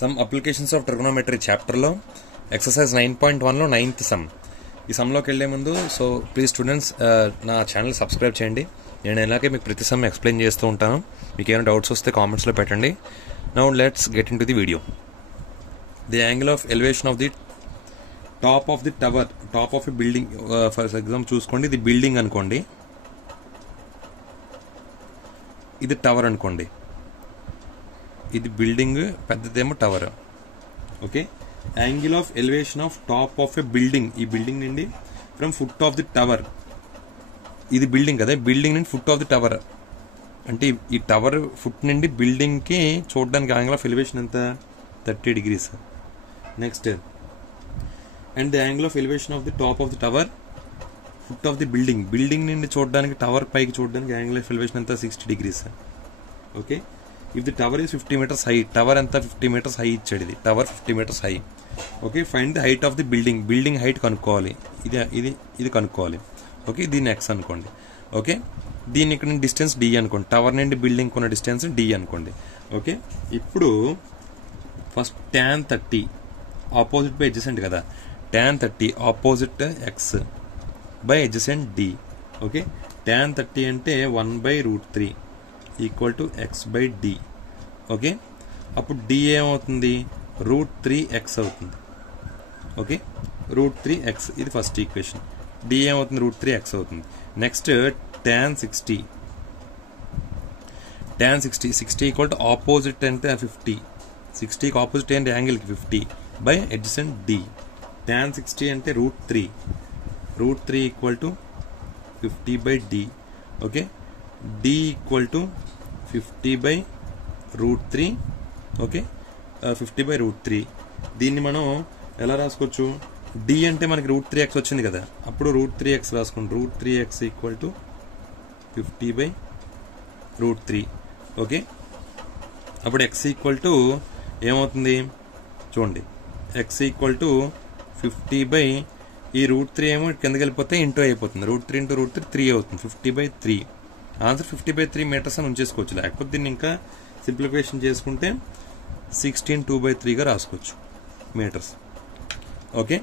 Some applications of trigonometry చాప్టర్లో exercise 9.1లో 9th some. ఈ సమ్లోకి వెళ్లే ముందు ప్లీజ్ స్టూడెంట్స్ నా ఛానల్ సబ్స్క్రైబ్ చేయండి. నేను ఇలాగే మీకు ప్రతి సమ్ ఎక్స్ప్లెయిన్ చేస్తూ ఉంటాను. మీకు ఏమైనా డౌట్స్ వస్తే కామెంట్స్లో పెట్టండి. Now let's get into the video. The angle of elevation of the top of the tower, top of a building. For example చూసుకోండి, ఇది బిల్డింగ్ అనుకోండి, ఇది టవర్ అనుకోండి. ఇది బిల్డింగ్, పెద్దదేమో tower. Okay, angle of elevation of top of a building, ఈ building నుండి from foot of the tower. ఇది బిల్డింగ్ కదా, బిల్డింగ్ నుండి ఫుట్ ఆఫ్ ది టవర్ అంటే ఈ టవర్ ఫుట్ నుండి బిల్డింగ్కి చూడడానికి యాంగిల్ ఆఫ్ ఎలివేషన్ ఎంత? 30 degrees. Next, and the angle of elevation of the top of the tower foot of the building, building నుండి చూడడానికి టవర్ పైకి చూడడానికి యాంగిల్ ఆఫ్ ఎలివేషన్ ఎంత? 60 degrees. Okay, if the tower is 50 meters high, tower ఎంత? 50 meters high ఇచ్చాడు. ఇది tower 50 meters high. Okay, find the height of the building, building height కనుక్కోవాలి. ఇది కనుక్కోవాలి. ఓకే, దీన్ని ఎక్స్ అనుకోండి. ఓకే, దీన్ని ఇక్కడ డిస్టెన్స్ డి అనుకోండి. టవర్ నుండి బిల్డింగ్ కొన్న డిస్టెన్స్ డి అనుకోండి. ఓకే, ఇప్పుడు first tan 30 opposite by adjacent కదా, tan 30 opposite X by adjacent D. Okay, tan 30 అంటే 1/√3 equal to X by D. Okay, అప్పుడు డి ఏమవుతుంది? √3x అవుతుంది. ఓకే, √3x, ఇది ఫస్ట్ ఈక్వేషన్. డి ఏమవుతుంది? √3x అవుతుంది. Next tan 60, tan 60 equal to opposite అంటే 50, 60కి ఆపోజిట్ అంటే యాంగిల్కి 50 బై అడ్జసెంట్ డి. tan 60 అంటే √3 equal to 50 by D. Okay, D equal to 50/√3. Okay, 50/√3. దీన్ని మనం ఎలా రాసుకోవచ్చు? డి అంటే మనకి √3x వచ్చింది కదా, అప్పుడు √3x రాసుకోండి. √3x equal to 50/√3. ఓకే, అప్పుడు x ఈక్వల్ టు ఏమవుతుంది చూడండి, x ఈక్వల్ టు 50 ఈ √3 ఏమో కిందకి వెళ్ళిపోతే ఇంటూ అయిపోతుంది. √3 × √3 3 అవుతుంది. 50/3. ఆన్సర్ 50/3 meters అని ఉంచేసుకోవచ్చు. లేకపోతే దీన్ని ఇంకా సింప్లిఫికేషన్ చేసుకుంటే 16/2/3గా రాసుకోవచ్చు metres. Okay,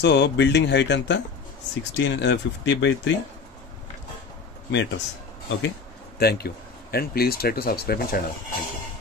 so building height అంతా 50/3 meters. Okay, thank you, and please try to subscribe my channel. Thank you.